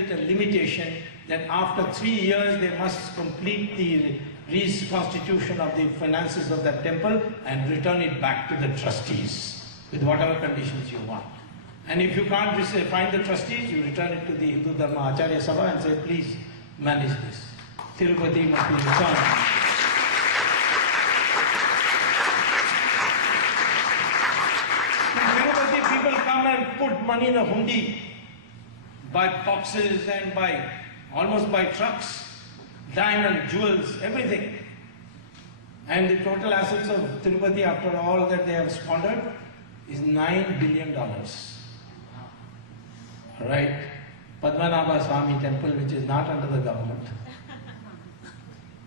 it a limitation that after 3 years they must complete the reconstitution of the finances of that temple and return it back to the trustees with whatever conditions you want. And if you can't find the trustees, you return it to the Hindu Dharma Acharya Sabha and say, please manage this. Tirupati must be returned. In Tirupati, people come and put money in a hundi, by boxes and almost by trucks, diamond, jewels, everything. And the total assets of Tirupati, after all that they have squandered, is $9 billion. Right? Padmanabha Swami temple, which is not under the government.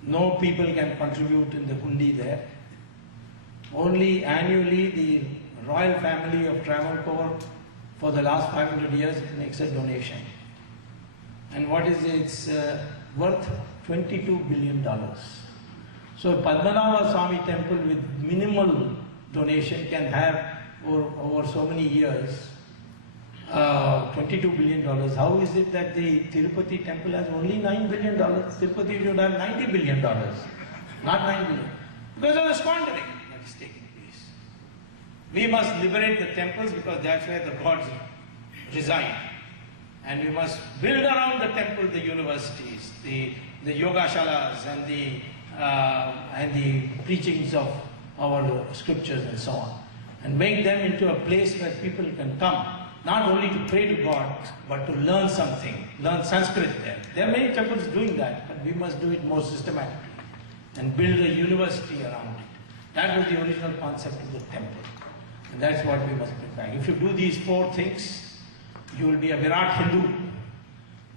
No people can contribute in the hundi there. Only annually the royal family of Travancore, for the last 500 years, makes a donation. And what is its worth? $22 billion. So Padmanabha Swami temple with minimal donation can have over so many years $22 billion. How is it that the Tirupati temple has only $9 billion? Tirupati should have $90 billion, not $9 billion. Because of the squandering that is taking place. We must liberate the temples because that's where the gods reside. And we must build around the temple the universities, the yogashalas and the preachings of our scriptures and so on. And make them into a place where people can come, not only to pray to God, but to learn something, learn Sanskrit there. There are many temples doing that, but we must do it more systematically and build a university around it. That was the original concept of the temple. And that's what we must bring back. If you do these 4 things, you will be a Virat Hindu,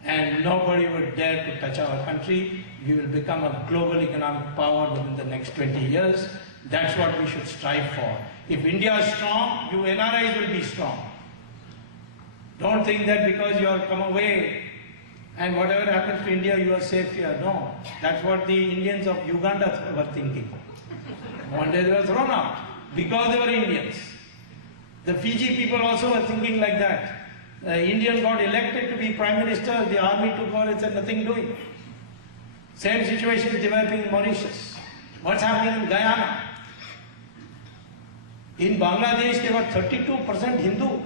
and nobody would dare to touch our country. We will become a global economic power within the next 20 years. That's what we should strive for. If India is strong, you NRIs will be strong. Don't think that because you have come away and whatever happens to India, you are safe here. No, that's what the Indians of Uganda were thinking. One day they were thrown out because they were Indians. The Fiji people also were thinking like that. Indian got elected to be Prime Minister, the army took over and said nothing doing. Same situation is developing in Mauritius. What's happening in Guyana? In Bangladesh, they were 32% Hindu.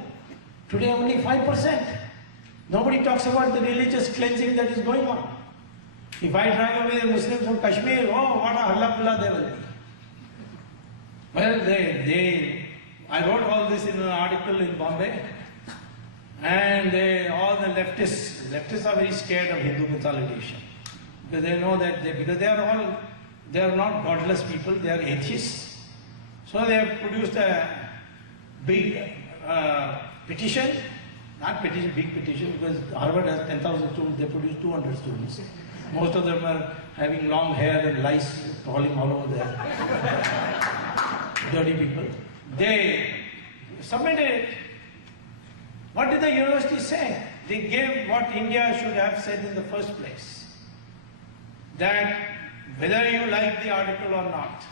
Today, only 5%. Nobody talks about the religious cleansing that is going on. If I drive away the Muslims from Kashmir, oh, what a halla they will be. Well, I wrote all this in an article in Bombay, and all the leftists are very scared of Hindu consolidation. Because they know that because they are not godless people, they are atheists. So they have produced a big petition, not petition, big petition, because Harvard has 10,000 students, they produce 200 students. Most of them are having long hair and lice crawling all over there. Dirty people. They submitted it. What did the university say? They gave what India should have said in the first place. That whether you like the article or not,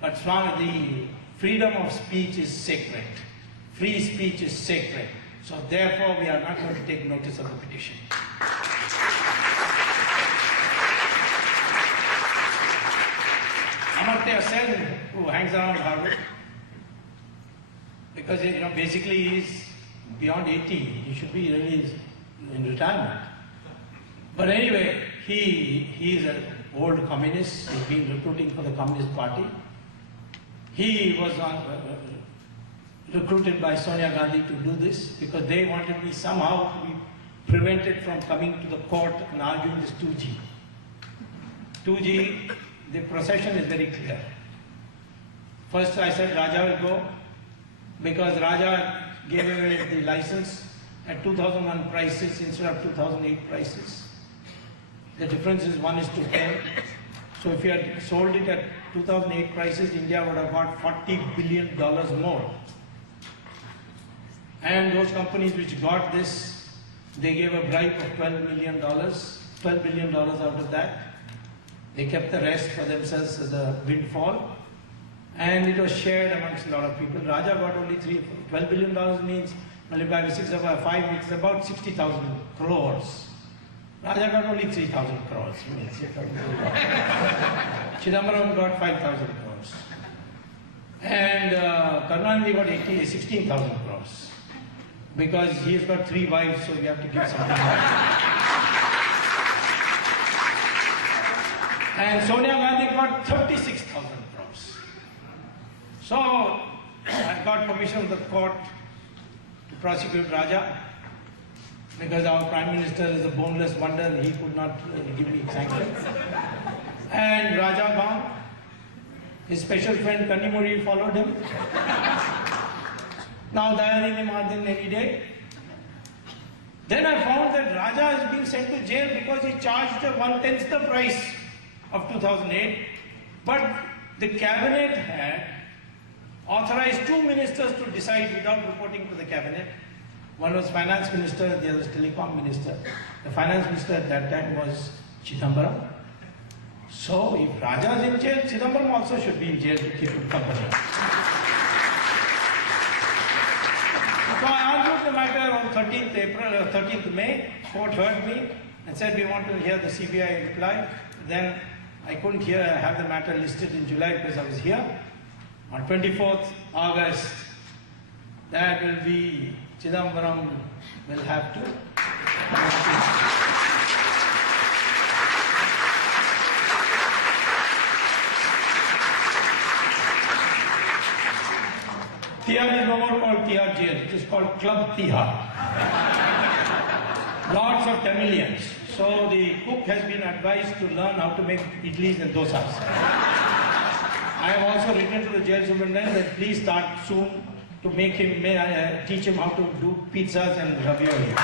but Swami, the freedom of speech is sacred. Free speech is sacred. So therefore we are not going to take notice of the petition. Amartya Sen, who hangs around Harvard, because basically he's beyond 80, he should be really in retirement. But anyway, he is an old communist, he's been recruiting for the Communist Party. He was recruited by Sonia Gandhi to do this because they wanted me somehow to be prevented from coming to the court and arguing this 2G. 2G, the procession is very clear. First I said Raja will go because Raja gave away the license at 2001 prices instead of 2008 prices. The difference is 1:10. So if you had sold it at 2008 prices, India would have got $40 billion more. And those companies which got this, they gave a bribe of $12 billion out of that. They kept the rest for themselves as a windfall. And it was shared amongst a lot of people. Raja got only $12 billion means multiply by 6 over 5, it's about 60,000 crores. Raja got only 3,000 crores. Chidambaram got 5,000 crores. And Karunanidhi got 16,000 crores. Because he's got 3 wives, so we have to give something back. And Sonia Gandhi got 36,000 crores. So I got permission of the court to prosecute Raja, because our Prime Minister is a boneless wonder, he could not give me sanction. And Raja gone. His special friend Kanimuri followed him. Now Dayani Nimardin any day. Then I found that Raja is being sent to jail because he charged 1/10 the price of 2008. But the cabinet had authorized 2 ministers to decide without reporting to the cabinet. One was finance minister, the other was telecom minister. The finance minister at that time was Chidambaram. So if Raja is in jail, Chidambaram also should be in jail to keep him company. So I argued the matter on 13th May. Court heard me and said we want to hear the CBI reply. Then I couldn't have the matter listed in July because I was here. On 24th August, that will be Chidambaram will have to. Tihar is no more called Tihar jail, it is called Club Tihar. Lots of Tamilians. So the cook has been advised to learn how to make idlis and dosas. I have also written to the jail superintendent that please start soon to make him, teach him how to do pizzas and ravioli.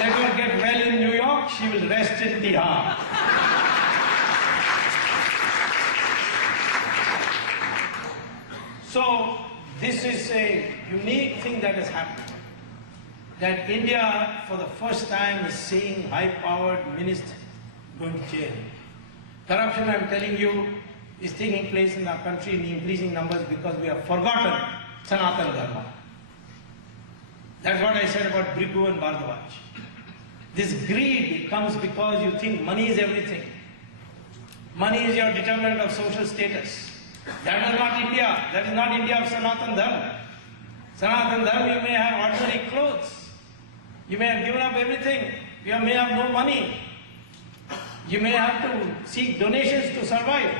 Let her get well in New York, she will rest in Tihar. So, this is a unique thing that has happened. That India, for the first time, is seeing high-powered ministers going to jail. Corruption, I'm telling you, is taking place in our country in increasing numbers because we have forgotten Sanatana Dharma. That's what I said about Brigu and Bhardwaj. This greed comes because you think money is everything. Money is your determinant of social status. That is not India. That is not India of Sanatana Dharma. Sanatana Dharma, you may have ordinary clothes. You may have given up everything. You may have no money. You may have to seek donations to survive.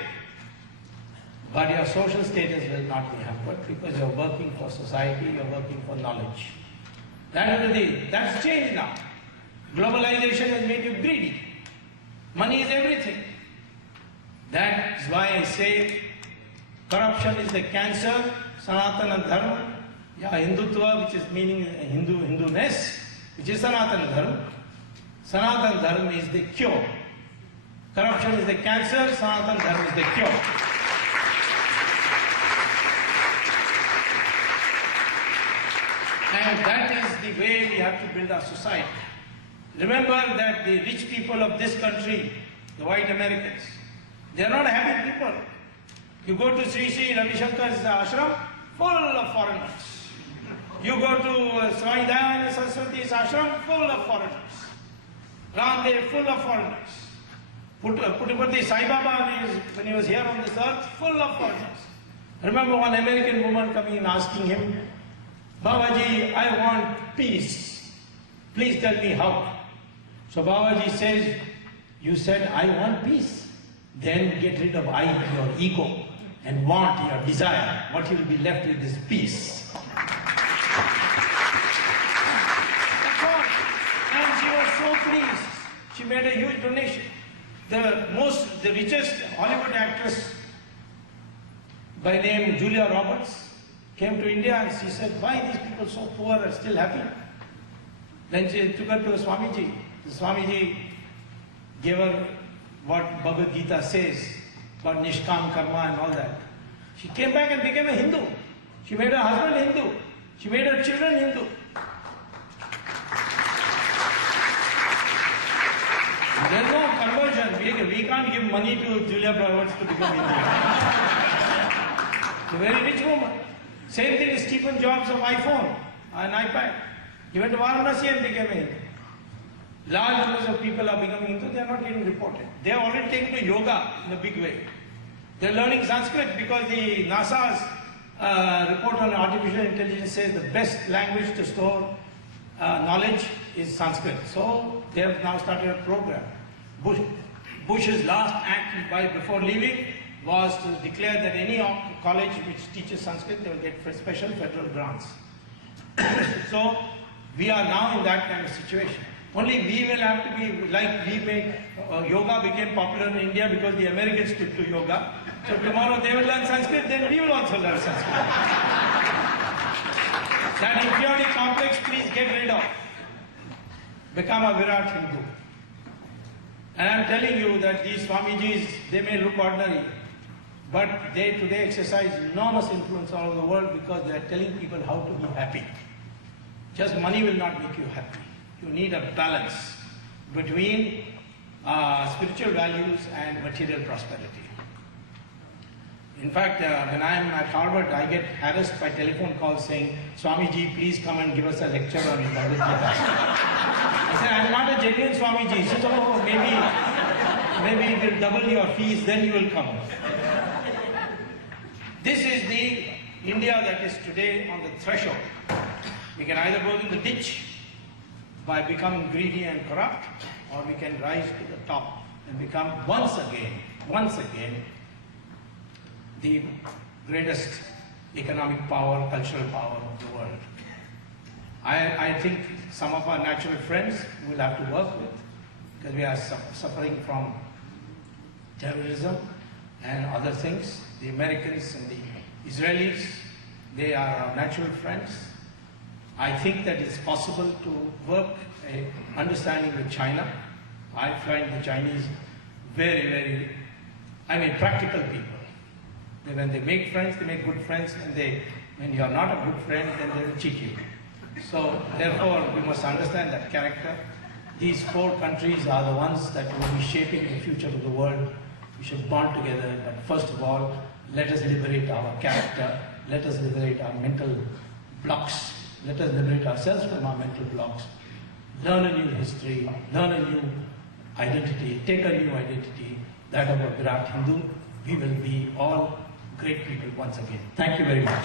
But your social status will not be hampered because you're working for society, you're working for knowledge. That's changed now. Globalization has made you greedy. Money is everything. That's why I say corruption is the cancer, Sanatana Dharma, Hindutva, which is meaning Hinduness, which is Sanatana Dharma. Sanatana Dharma is the cure. Corruption is the cancer, Sanatana Dharma is the cure. And that is the way we have to build our society. Remember that the rich people of this country, the white Americans, they are not happy people. You go to Sri Sri Ravi Shankar's ashram, full of foreigners. You go to Swami Dayananda Saraswati's ashram, full of foreigners. Ramdev, full of foreigners. Puttaparthi Sai Baba, when he was here on this earth, full of foreigners. I remember one American woman coming and asking him, Babaji, I want peace. Please tell me how. So Babaji says, you said, I want peace. Then get rid of I, your ego, and want, your desire. What you will be left with is peace. That's all. And she was so pleased. She made a huge donation. The richest Hollywood actress by name Julia Roberts came to India and she said, why these people so poor are still happy? Then she took her to Swamiji. The Swamiji gave her what Bhagavad Gita says about Nishkam Karma and all that. She came back and became a Hindu. She made her husband Hindu. She made her children Hindu. There's no conversion. We can't give money to Julia Roberts to become Indian. She's a very rich woman. Same thing with Stephen Jobs of iPhone and iPad. He went to Varanasi and became a Hindu. Large numbers of people are becoming Hindu, they are not getting reported. They are already taken to yoga in a big way. They are learning Sanskrit because the NASA's report on artificial intelligence says the best language to store knowledge is Sanskrit. So they have now started a program. Bush's last act before leaving was to declare that any college which teaches Sanskrit, they will get special federal grants. So we are now in that kind of situation. Only we will have to be like we made yoga became popular in India because the Americans took to yoga. So tomorrow they will learn Sanskrit, then we will also learn Sanskrit. That inferiority complex, please get rid of. Become a Virat Hindu. And I am telling you that these Swamijis, they may look ordinary, but they today exercise enormous influence all over the world because they are telling people how to be happy. Just money will not make you happy. You need a balance between spiritual values and material prosperity. In fact, when I am at Harvard, I get harassed by telephone calls saying, Swamiji, please come and give us a lecture on Bhagavad Gita. I said, I am not a genuine Swamiji. He said, oh, maybe we'll double your fees, then you will come. This is the India that is today on the threshold. We can either go in the ditch by becoming greedy and corrupt, or we can rise to the top and become once again, the greatest economic power, cultural power of the world. I think some of our natural friends we'll have to work with because we are suffering from terrorism and other things. The Americans and the Israelis, they are our natural friends. I think that it's possible to work an understanding with China. I find the Chinese very, practical people. When they make friends, they make good friends, and when you are not a good friend, then they will cheat you. So, therefore, we must understand that character. These four countries are the ones that will be shaping the future of the world. We should bond together, but first of all, let us liberate our character, let us liberate our mental blocks, let us liberate ourselves from our mental blocks, learn a new history, learn a new identity, take a new identity, that of a Virat Hindu. We will be all great people once again. Thank you very much.